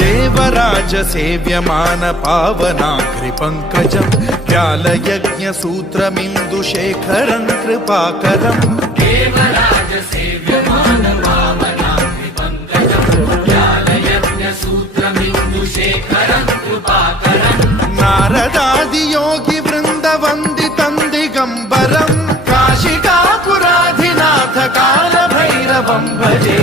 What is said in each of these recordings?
देवराज सेव्यमान पावनाग्रि पंकजं व्यालयज्ञ सूत्रमिन्दुशेखरं कृपाकरं देवराज सेव्यमान पावनाग्रि पंकजं व्यालयज्ञ सूत्रमिन्दुशेखरं कृपाकरं नारदादि योगी वृंद वंदितं दिगंबरं काशिकापुराधिनाथ काल भैरवं भजे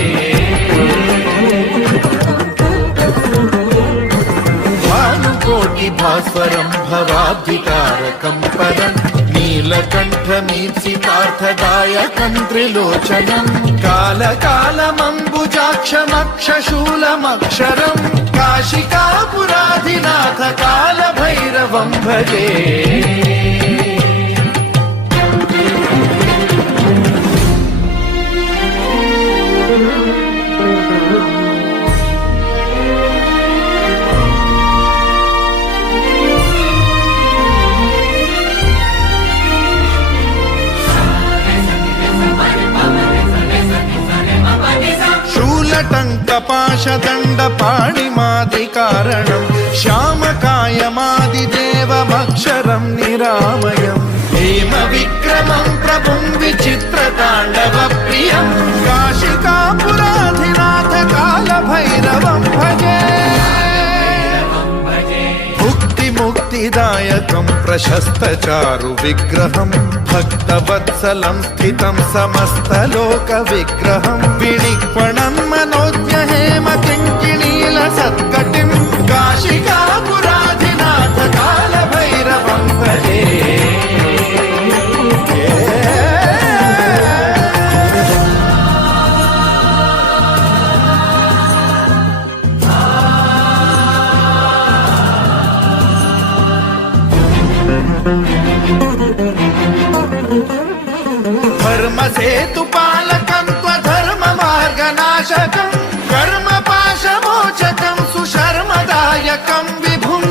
कोटि भास्वरं भवाब्धितारकं परं नीलकण्ठमीप्सितार्थदायकं त्रिलोचनं कालकालमम्बुजाक्षमक्षशूलमक्षरं काशिकापुराधिनाथ कालभैरवं भजे शूलटङ्कपाशदण्डपाणिमादिकारणं श्यामकायमादिदेवमक्षरं निरामयं हेमविक्रमं प्रभुं विचित्रताण्डवप्रियं काशिकापुराधिनाथ कालभैरवं भजे मुक्तिदायकं प्रशस्तचारु विग्रहं भक्तवत्सलं स्थितं समस्तलोकविग्रहं विनिक्वणं मनोज्ञ हेमकिङ्किणीलसत्कटिं काशिकापुराधिनाथ कालभैरवं भजे धर्मसेतुपालकं त्वधर्ममार्गनाशकं कर्मपाशमोचकं सुशर्मदायकं विभुं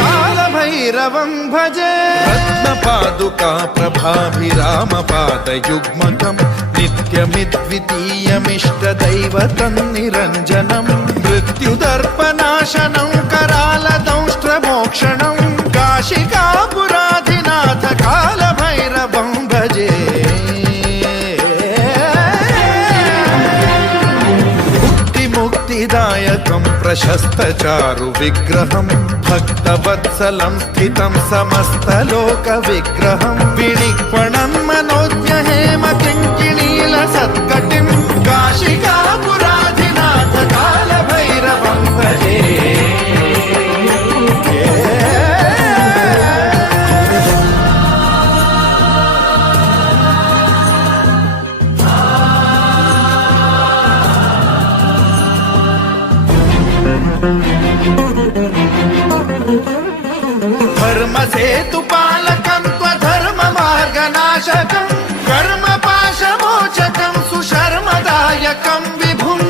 कालभैरवं भजे रत्नपादुका प्रभाभिरामपादयुग्मकं नित्यमिद्वितीयमिष्टदैवतं निरञ्जनं मृत्युदर्पनाशनं करालदंष्ट्रमोक्षणं काशिकापुराधिनाथ कालभैरवं भजे मुक्तिदायकं प्रशस्तचारु विग्रहं भक्तवत्सलं स्थितं समस्तलोकविग्रहं विनिक्वणं मनोज्ञ हेमकिङ्किणीलसत्कटिं काशिकापुराधिनाथ कालभैरवं भजे धर्मसेतुपालकं त्वधर्ममार्गनाशकं कर्मपाशमोचकं सुशर्मदायकं विभुं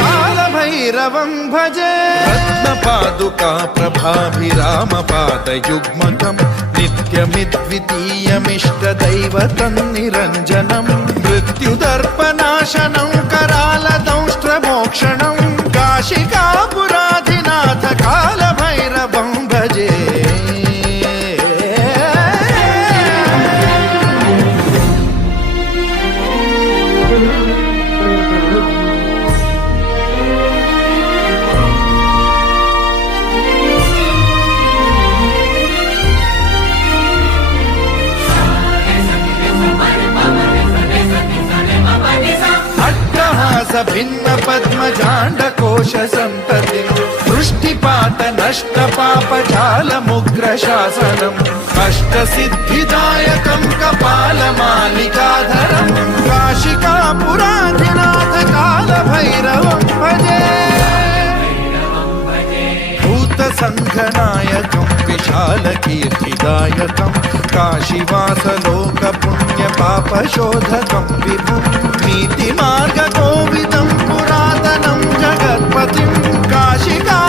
कालभैरवं भजे रत्नपादुका प्रभाभिरामपादयुग्मकं नित्यमिद्वितीयमिष्टदैवतं निरञ्जनं मृत्युदर्पनाशनं करालदंष्ट्रमोक्षणं काशिकापुराधिनाथ कालभैरवं भजे भिन्न पद्मजाण्डकोश संततिं दृष्टिपात नष्ट पापजालमुग्र शासनम् अष्टसिद्धिदायकं कपालमालिकाधरं काशिकापुराधिनाथ कालभैरवं भजे सङ्घनायकं विशालकीर्तिदायकं काशीवासलोकपुण्यपापशोधकं विभुं नीतिमार्गकोविदं पुरातनं जगत्पतिं काशिका